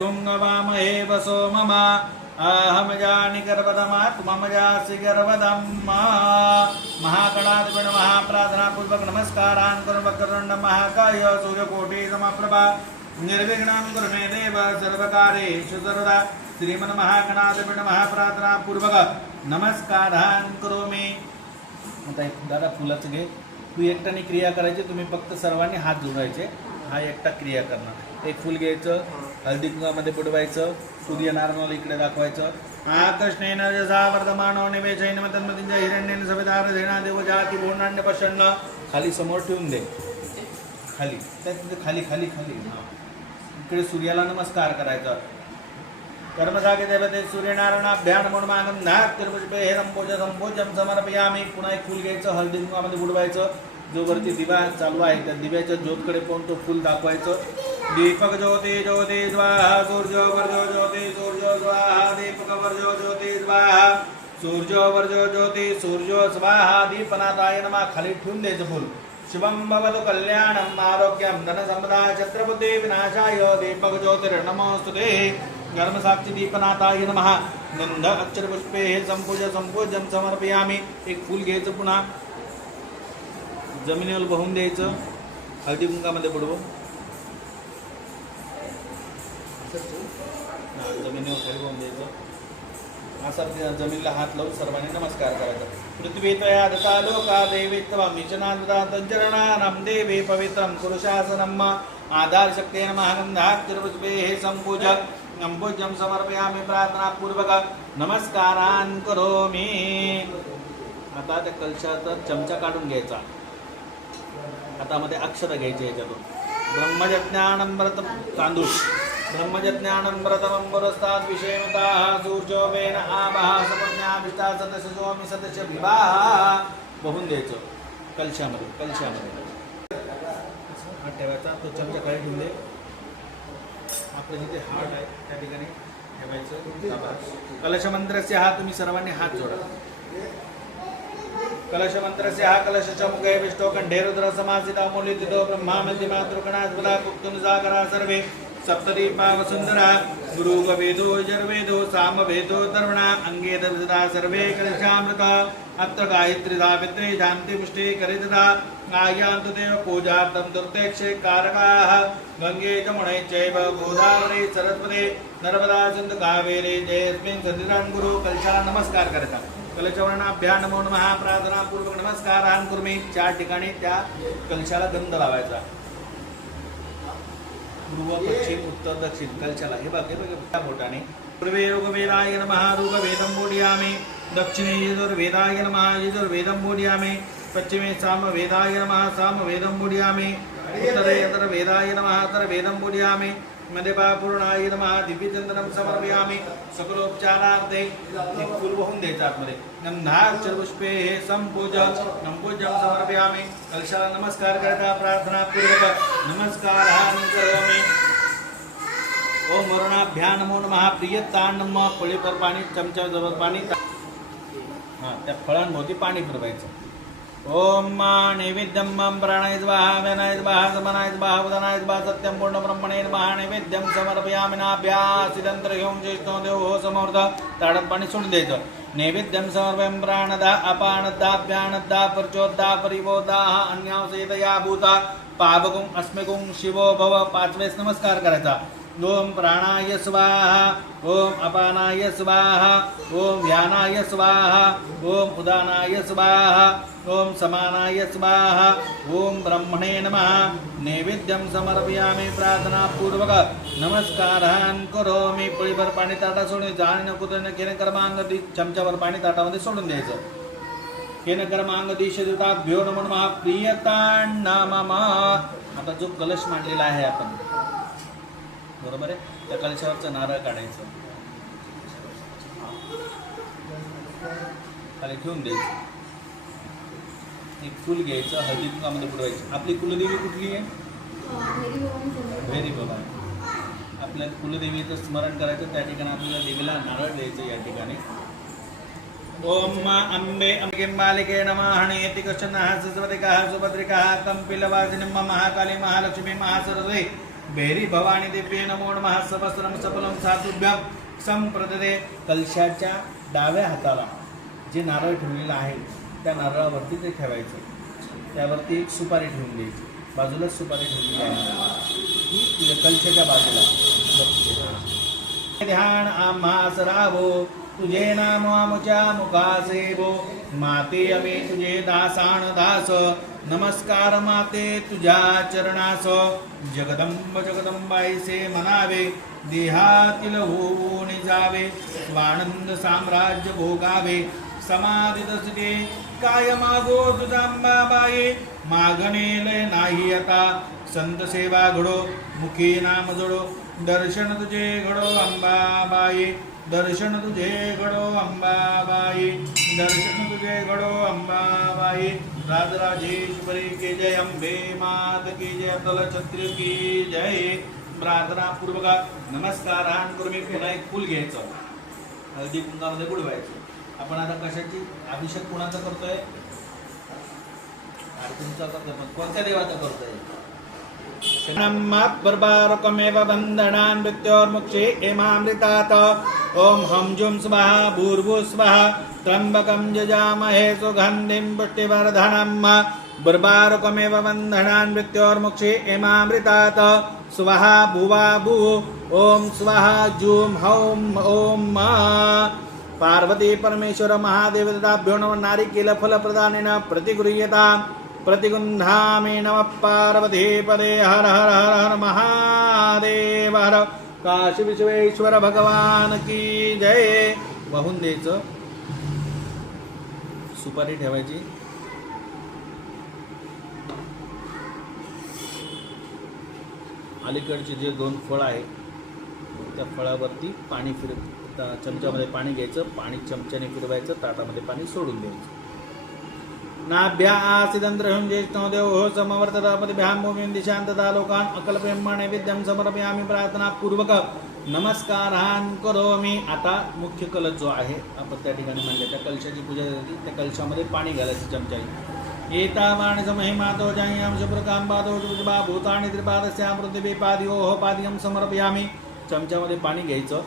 तुङ्गवामहे वसो मम अहम जानि गर्वदमात्मम जासि गर्वदम्मा। महागणाधिपण महाप्रार्थनापूर्वक नमस्कारान् कुरु वक्रतुण्ड महाकाय सूर्यकोटि समप्रभा निर्विघ्नं कुरु मे देव सर्वकारेषु सर्वदा। श्रीमन्महागणाधिपण महाप्रार्थनापूर्वक नमस्कारान् करोमि। आता दादा फुलाचं घे. तू एकट्याने क्रिया करायची तुम्ही फक्त सर्वांनी हात जोडायचे. हा एकटा क्रिया करणार. एक फुल घ्यायचं. हळदी कुंकामध्ये बुडवायचं सूर्यनारायणाला इकडे दाखवायचं. आकर्षणेन जसा वर्धमानो निवेशयन तन्मतींच्या हिरण्यन धेना देव जाती बोनांड प्रसन्न खाली समोर ठेवून दे. खाली. त्या तिथे खाली खाली खाली. इकडे सूर्याला नमस्कार करायचा. कर्मसागे देवते सूर्यनारायणाभ्यान म्हणून मागम नाक तिरुपती हे संपोज संपोजम समर्पयामी. पुन्हा एक फुल घ्यायचं हळदी कुंकामध्ये बुडवायचं जो वरती दिवा चालू आहे त्या दिव्याच्या ज्योतकडे पाहून तो फुल दाखवायचं. दीपक ज्योति ज्योति स्वाहा सूर्यो वर्जो ज्योति सूर्य स्वाहा दीपक वर्जो ज्योति स्वाहा सूर्यो वर्जो ज्योति सूर्य स्वाहा दीपनाथाय नमः खाली ठेवून द्यायचं फुल शुभम भवतु कल्याणम आरोग्यम धन संपदा छत्रपती विनाशाय दीपक ज्योतिर्नमोस्तुते धर्मसाक्षी दीपनाथाय नमः गंध अक्षर पुष्पे हे संपूज संपूजन समर्पयामी एक फूल घ्यायचं पुन्हा. जमिनीवर बहून द्यायचं. हळदी कुंकामध्ये बुडवून हा, जमिनीवर खाली होऊन द्यायचं असा जमिनीला हात लावून सर्वांनी नमस्कार करायचा. पृथ्वी तया दता लोका देवी तवा मिचना तंचरणानाम देवी पवित्रम पुरुषासनम आधार शक्तेन महागंधाक्षरपुष्पे हे संपूजक संपूज्यम समर्पयामि प्रार्थनापूर्वक नमस्कारान करोमी. आता त्या कलशाचा चमचा काढून घ्यायचा. हातामध्ये अक्षर घ्यायचे याच्यातून. ब्रह्मजज्ञानंबरत तांदूळ. ब्रह्मजज्ञानंबरतमं पुरस्तात् विषयमता सूर्योपेन आबहा समज्ञाभिष्टा सदस्योमी सदस्य विवाह बघून द्यायचं कलशामध्ये कलशामध्ये। हात ठेवायचा तो चमचा खाली ठेवून दे। आपलं जिथे हार्ट आहे त्या ठिकाणी ठेवायचं कलशमंत्रस्य हा तुम्ही सर्वांनी हात जोडा। कलशमंत्रस्य हा कलशच्या मुखे विष्टो कंठे रुद्र समासिता मुलितितो ब्रह्मा मध्ये मातृगणास्पदा कुक्तुन सागरा सर्वे। सप्तदीपा वसुंधरा गुरुगवेदो यजुर्वेदो सामवेदो धर्मणा अंगे दर्शदा सर्वे कलशामृता अत्र गायत्री सावित्री शांति पुष्टि करितदा आयान्तु देव पूजार्थं दुर्तेक्षे कारकाः। गङ्गे जमुने चैव गोदावरे सरस्वते। नर्मदा सिन्धु कावेरे जयस्मिन् सन्निधान गुरु कलशा नमस्कार करायचा कलचवर्णाभ्या नमो नमः प्रार्थनापूर्वक नमस्कारान् कुर्मी। चार ठिकाणी त्या कलशाला गंध लावायचा। पूर्व पश्चिम उत्तर दक्षिण कलशाला हे बघ हे बघ त्या बोटाने पूर्वे योगवेदाय नमः ऋग्वेदं बोधयामि। दक्षिणे यजुर्वेदाय नमः यजुर्वेदं बोधयामि। पश्चिमे सामवेदाय नमः सामवेदं बोधयामि। उत्तरे यतर्वेदाय नमः अतर्वेदं बोधयामि। मध्यपापूर्णाय इदमा दिव्यचंदनं समर्पयामि. सकलोपचारार्थे एक फुल वाहून द्यायचं आतमध्ये. गंधाक्षर पुष्पे हे संपूज. संपूजम समर्पयामि. कलशाला नमस्कार करता प्रार्थना पूर्वक नमस्कार करोमि ओम वरुणाभ्या नमो नमः. प्रियतान नम. फळीवर पाणी चमच्याजवळ पाणी. हा त्या फळांभोवती पाणी फिरवायचं. ओम मा नैवेद्यम मम प्राणाय स्वाहा व्यानाय स्वाहा समनाय स्वाहा उदनाय स्वाहा सत्यम पूर्ण ब्रह्मणे नमः नैवेद्यम समर्पयामि नाभ्यासिदंतर घेऊन ज्येष्ठ देव हो समर्थ। ताडत पाणी सोडून द्यायचं. नैवेद्यम समर्पयम प्राणदा अपानदा व्यानदा प्रचोदा परिवोदा अन्यावसेतया भूता पावकुं अस्मिकुं शिवो भव पाचवेस नमस्कार करायचा. ओम प्राणाय स्वाहा ओम अपानाय स्वाहा ओम व्यानाय स्वाहा ओम उदानाय स्वाहा ओम समानाय स्वाहा ओम ब्रह्मणे नमः। नैवेद्यम समर्पयामि प्रार्थना पूर्वक नमस्कारान करोमि पळीभर पाणी ताटा सोडून जाण कुदन केन कर्मांग दी चमच्यावर पाणी ताटामध्ये सोडून द्यायचं। केन कर्मांग दिशताभ्यो नमो नमः प्रियताण्णाममा आता जो कलश मांडलेला आहे आपण बरोबर आहे? त्या कलशावरचं नारळ काढायचं. खाली ठेवून द्यायचं. एक फुल घ्यायचं हळदी कुकामध्ये बुडवायचं. आपली कुलदेवी कुठली आहे? व्हेरी बाबा आपल्या कुलदेवीचं स्मरण करायचं त्या ठिकाणी आपल्याला देवीला नारळ द्यायचं या ठिकाणी. ओम मा अंबे अंबिकेम्बालिके नमः हणेति हा सुभद्रिका सुभद्रिकः कम्पिलवासिनी महाकाली महालक्ष्मी महासरस्वती। बेरी भवानी देव्ये नमो नमः। सहस्रम सफलम सातुभ्यम संप्रदे कलशाच्या डाव्या हाताला जे नारळ ठेवलेलं आहे त्या नारळावरती ते ठेवायचं. त्यावरती एक सुपारी ठेवून द्यायची. बाजूलाच सुपारी ठेवलेली आहे. तुझ्या कलशाच्या बाजूला. ध्यान आम्हास राहो. तुझे नाम आमच्या मुखासे भो माते आम्ही तुझे दासाण दास. नमस्कार माते तुझ्या चरणास. जगदंब जगदंबाईसे म्हणावे देहातील होऊन जावे स्वानंद साम्राज्य भोगावे. समाधी दसते. काय मागो तुझा मागणे लय नाही आता. संत सेवा घडो. मुखी नाम जोडो. दर्शन तुझे घडो अंबाबाई. दर्शन तुझे घडो अंबाबाई दर्शन तुझे घडो अंबाबाई। राजराजेश्वरी के जय अंबे मात के जय अतल छत्र की जय। प्रार्थना पूर्वक नमस्कारान करून मी पुन्हा एक फुल घ्यायचं. हळदी कुंकामध्ये बुडवायचं. आपण आता कशाची अभिषेक कोणाचा करतोय? तुमचा करतोय पण कोणत्या देवाचा करतोय? बर्बारकमेव बन्धनान् मृत्योर्मुक्षे एमामृतात् ॐ हं जुं स्वाहा भूर्भुः स्वाहा त्र्यम्बकं यजामहे सुगन्धिं पुष्टिवर्धनम्। बर्बारकमेव बन्धनान् मृत्योर्मुक्षे एमामृतात् स्वाहा भुवा भू। ॐ स्वाहा जूं हौं ॐ पार्वती परमेश्वर महादेव ददाभ्यो नमः। प्रतिगृह्यताम्। प्रतिगुन्धामि नमः पार्वतीपदे हर हर हर हर महादेव हर। काशी विश्वेश्वर भगवान की जय। वाहून द्यायचं. सुपारी ठेवायची. अलीकडचे जे दोन फळ आहे त्या फळावरती पाणी फिर चमच्यामध्ये पाणी घ्यायचं पाणी चमच्याने फिरवायचं ताटामध्ये पाणी सोडून द्यायचं. नाभ्या आसिदंत्रहं ज्येष्ठो देवो समवर्ततापतिभ्यां भूमिं दिशां तथा लोकान् अकल्पयम्मा नैवेद्यं समर्पयामि प्रार्थनापूर्वक नमस्कारान् करोमि. आता मुख्य कलश जो आहे आपण त्या ठिकाणी म्हणजे त्या कलशाची पूजा झाली. त्या कलशामध्ये पाणी घालायचं चमच्याने एतावाणि महिमातो जायां शुभ्रकांबादो जुबा भूतानि त्रिपादस्यां पृथिवी पादयोः पाद्यं समर्पयामि. चमच्यामध्ये पाणी घ्यायचं.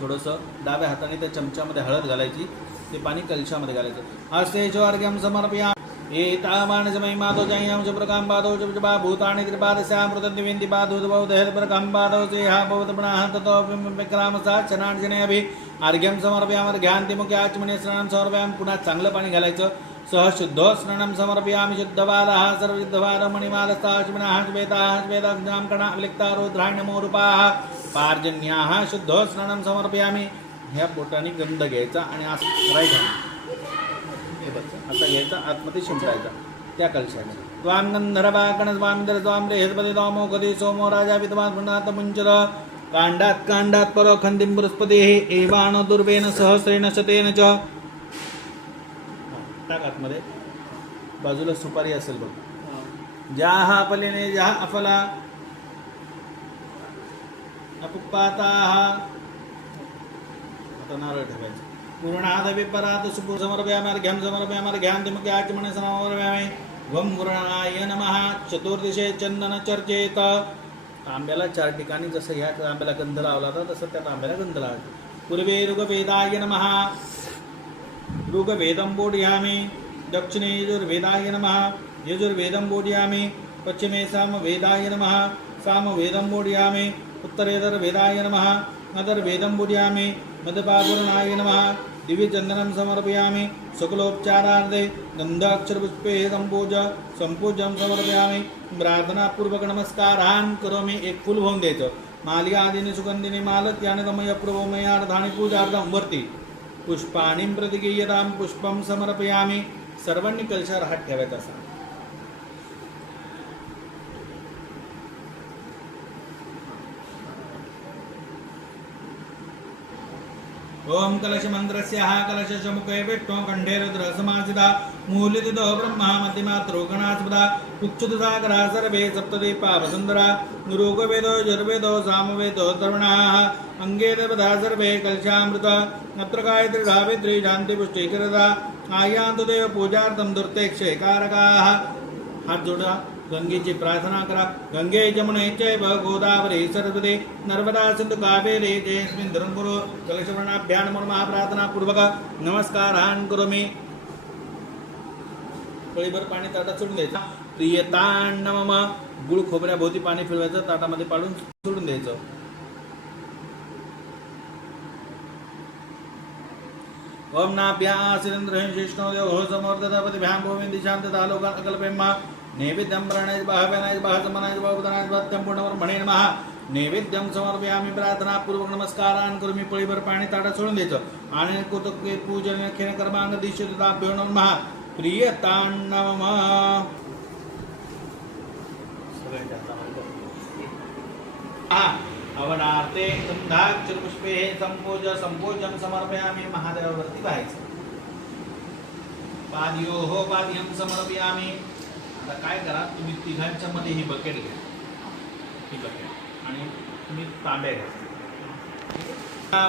थोडंसं डाव्या हाताने त्या चमच्यामध्ये हळद घालायची. ते पाणी कलशामध्ये घालायचं हस्तेचो अर्घ्यं समर्पया एतावान समय मातो जयं शुभ्रकांबादो जुबा भूतानि त्रिपादस्यामृतदिवेन्ति बाधुद्भौ दहर्भ्रकांबादो से हा भवत पुनः ततो विक्राम सा चनार्जने अभि। अर्घ्यं समर्पयामि अर्घ्यान्ति मुखे आचमने स्नानं समर्पयामि पुन्हा चांगलं पाणी घालायचं। सह शुद्ध स्नानं समर्पयामि शुद्धवादः सर्वशुद्धवाद मणिमालस्ताचमनाः श्वेताः श्वेताग्नां कणा लिक्ता रुद्राण्यमो रूपाः पार्जन्याः शुद्ध स्नानं समर्पयामि। ह्या बोटाने गंध घ्यायचा आणि असं राईट हे बघ आता घ्यायचा आतमध्ये शिंपडायचा त्या कलशाने. त्वाम गंधर्वा गणस्वामिंदर स्वाम रेहस्पती दामो कधी सोमो राजा विद्वान गुणात मुंचर कांडात कांडात पर खंदिम बृहस्पती हे एवान दुर्वेन सहस्रेण शतेन च. टाक आतमध्ये. बाजूला सुपारी असेल बघ. ज्या हा अपलेने ज्या अफला. अपुपाता फक्त नारळ ठेवायचं. पूर्णाद विपरात सुपूर अर्घ्यं समर्पयामि अर्घ्यान्तिमुखे आचमने वं मुरणाय नमः चतुर्दिशे चंदन चर्चेत. तांब्याला चार ठिकाणी जसं ह्या तांब्याला गंध लावला होता तसं त्या तांब्याला गंध लावायचा पूर्वे ऋगवेदाय नमः. ऋगवेदं बोढयामि दक्षिणे यजुर्वेदाय नमः. यजुर्वेदं बोढयामि पश्चिमे सामवेदाय नमः. सामवेदं बोढयामि उत्तरेतरवेदाय नमः. अधर्वेदं बोढयामि मदपापूर्णाय नमः। दिव्यचन्दनं समर्पयामि। सकलोपचारार्थे गन्धाक्षरपुष्पैः सम्पूज सम्पूजं समर्पयामि। प्रार्थनापूर्वक नमस्कारान् करोमि। एक फुल होऊन द्यायचं। सुगन्धिनि आदीने सुगंधीने मालक याने तमय प्रभोमयार्थाने पूजार्थं वरती। पुष्पाणीं प्रतिगीयतां पुष्पं समर्पयामि। सर्वांनी कलशावर हात ठेवायचा असा। ओम कलश मंत्रस्य हा कलश मुखे विष्णो कंठे रुद्र समासिता ब्रह्मा मतिमा त्रोगणास्पदा उच्युतसागरा सर्वे सप्तदीपा वसुंधरा रोगवेदो यजुर्वेदो सामवेदो द्रवणाः। अंगे देवता सर्वे कलशामृत। अत्र गायत्री धावित्री शांती पुष्टिकरता आयान्तु देव पूजार्थं दुर्तेक्षेकारकाः हात जोडा। गंगेची प्रार्थना करा. गंगे जमुने चैव गोदावरी. सरस्वती नर्मदा सिंधु कावेरी. जयस्मिन् धर्मगुरु. कलशवर्णाभ्यान नमो नमः. प्रार्थना पूर्वक नमस्कारान् करोमि. कळीभर पाणी ताटात सोडून द्यायचं. प्रियतान मम गुळ खोबऱ्याभोवती पाणी फिरवायचं. ताटामध्ये पाडून सोडून द्यायचं. ओम नाभ्या सिलेंद्र शिष्णो देव हो समर्थपति भ्याम गोविंद शांत नैवेद्यम अकल्पेम्मा नैवेद्यं प्रणय बहवनाय बहसमनाय बहुदनाय भक्त्यं पूर्णवर्मणे नमः। नैवेद्यं समर्पयामि प्रार्थना पूर्वक नमस्कारान करून मी पळीभर पाणी ताटात सोडून द्यायचं आणि कुतुके पूजन खेळ कर्मांग दिशताभ्यो नमः। प्रियतांडवम अवनार्ते गंधाक्षरपुष्पे संपूज संपूजन समर्पयामी महादेवावरती व्हायचं पादियो हो पाद्यम समर्पयामी। आता काय करा तुम्ही तिघांच्या मध्ये ही बकेट घ्या. ही बकेट आणि तुम्ही तांब्या घ्या.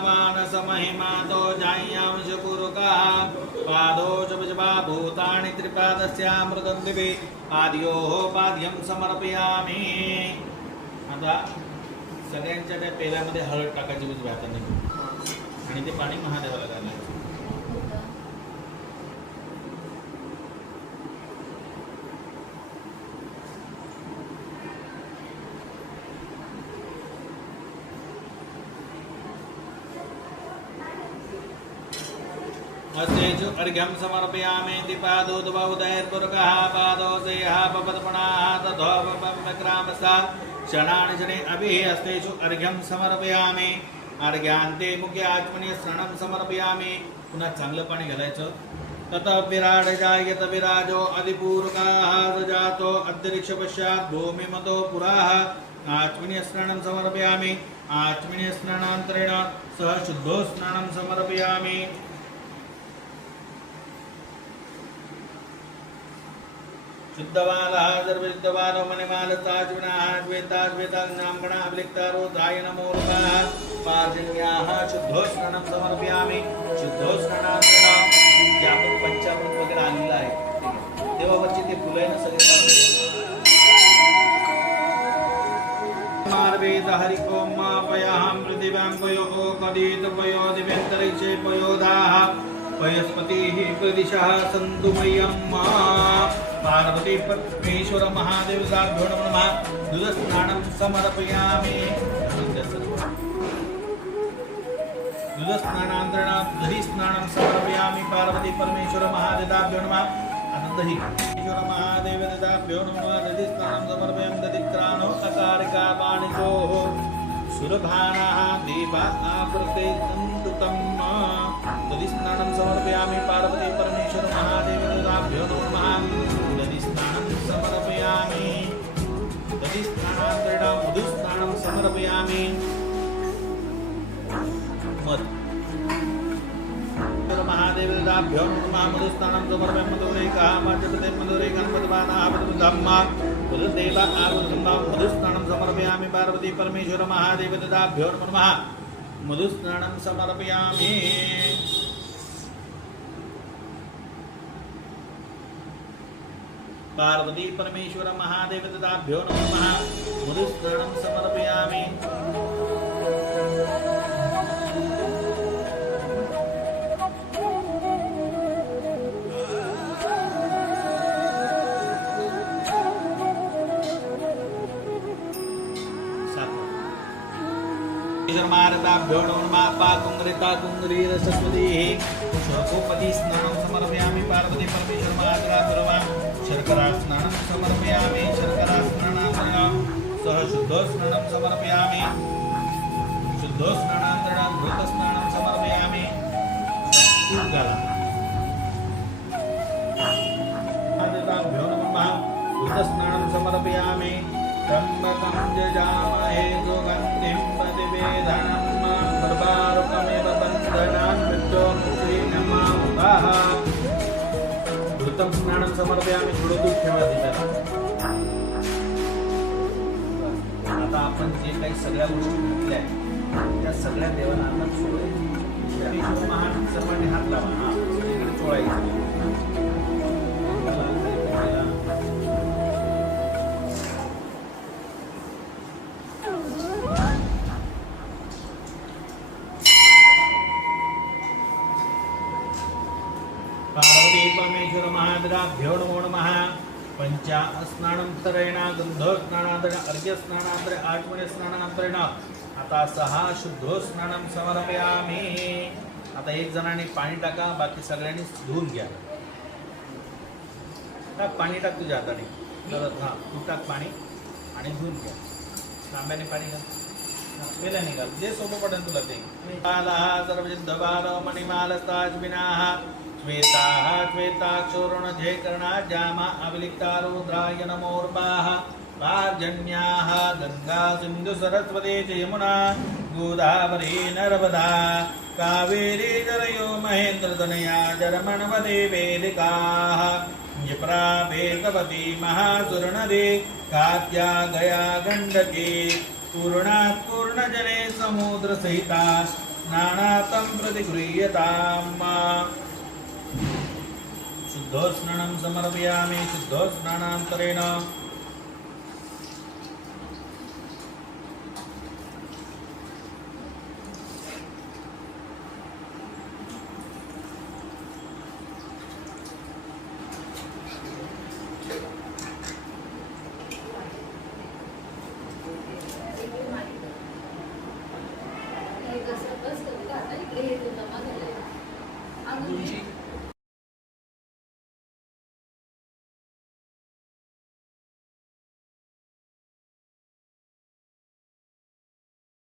मानस महिमा तो जायांश पुरुका पादो जपजपा भूतानि त्रिपादस्यामृतं दिवे पाद्यो हो पाद्यं समर्पयामि. आता सगळ्यांच्या त्या पेल्यामध्ये हळद टाकायची उजव्या नाही आणि ते पाणी महादेवाला घालायचं. हस्तेषु अर्घ्यं समर्पयामि दिपादोद्बौदैर्पुरकः पादोसेयः पपदपणाः तथोपक्रमसा क्षणानि शने अभिः हस्तेषु अर्घ्यं समर्पयामि। अर्घ्यान्ते मुख्य आचमनी स्नानं समर्पयामि। पुन्हा चांगलं पाणी घालायचं तत विराड जायत विराजो अधिपूर्वकाः जातो अन्तरिक्ष पश्चात् भूमिमतो पुराः। आचमनी स्नानं समर्पयामि। आचमनी स्नानान्तरेण सह शुद्धो स्नानं समर्पयामि। शुद्धवालः सर्वशुद्धवालो मणिमालताज्विनाः श्वेताश्वेताङ्गाम्बणा अभिलिक्तारो दाय नमोरुकाः शुद्धोष्णनं समर्पयामि। शुद्धोष्णान्तरणां जे आपण पंचामृत वगैरे आणलेलं आहे. देवावरची ते फुलं आहे ना सगळे मार्वेद हरि पयाहं पृथिव्यां पयोः कदीत पयो दिव्यन्तरिक्षे पयोधाः। पयस्पतिः प्रदिशः सन्तु मा पार्वती परमेश्वर महादेव साभ्यो नमः दुधस्नानं समर्पयामि। दुधस्नानान्तरणात् दधिस्नानं समर्पयामि पार्वती परमेश्वर महादेवाभ्यो नमः। आता दही ईश्वर महादेव ददाभ्यो नमः दधिस्नानं समर्पयामि दधिक्राणो अकारिका पाणिकोः सुरभानाः देवा आवृते दधिस्नानं समर्पयामि पार्वती महादेव दाभ्यो नमः मधुस्नानं समर्पयामि मधुरेकः मध्यप्रदे मधुरे गणपतिपादाः धम्मा मधुदेव आगुधम्मा मधुस्नानं समर्पयामि। पार्वती परमेश्वर महादेव ददाभ्यो नमः मधुस्नानं समर्पयामि। पार्वती परमेश्वर महादेव ददाभ्यो नमः मधुस्नानं समर्पयामि। मारदाभ्यो नमः पाकुङ्ग्रिता कुङ्ग्रीर सरस्वतीः शोकोपति स्नानं समर्पयामि पार्वती परमेश्वर महादेवा शर्करा स्नानं समर्पयामि शर्करा स्नानान्तरेण सह शुद्धो स्नानं समर्पयामि शुद्धो स्नानान्तरेण घृतस्नानं समर्पयामि। घाला महादेवाभ्यो नमः समर्पयामि। त्र्यम्बकं जजामहे सुगन्धिं प्रतिवेदनं। सर्वारुकमेव बन्धनान् मृत्योमुक्तीनमाहुताः घृतं स्नानं समर्पयामि थोडं आता आपण जे काही सगळ्या गोष्टी घेतल्या त्या सगळ्या देवांना आपण सोडायचं महान सर्वांनी हात लावा. हा सगळीकडे चोळायचं स्नानांतरेण गंध स्नानांतरेण अर्घ्य स्नानांतरे आठवणे स्नानांतरेण आता सहा शुद्ध स्नानं समर्पयामी. आता एक जणांनी पाणी टाका बाकी सगळ्यांनी धुवून घ्या. टाक पाणी टाक तुझ्या हाताने. तर हां तू टाक पाणी आणि धुवून घ्या. तांब्याने पाणी घाल. हां, पेल्या निघाल जे सोपं पडेल तुला ते. मालः सर्वसिद्धबाल मणिमालस्ताज्मिनाः श्वेताः श्वेताक्षोरुणधे कर्णा जामा अविलिप्ता रुद्राय नमोर्पाः पार्जन्याः गङ्गा सिन्धुसरस्वती च यमुना गोदावरी नर्मदा कावेरी जरयो महेन्द्रतनया जरमणवदे वेदिकाः क्षिप्रा वेदवती महासुरनदी कात्या गया गण्डकी पूर्णात् पूर्णजले समुद्रसहिता स्नानातं प्रतिगृह्यताम् शुद्धोस्नानं समर्पयामि शुद्धोस्नानान्तरेण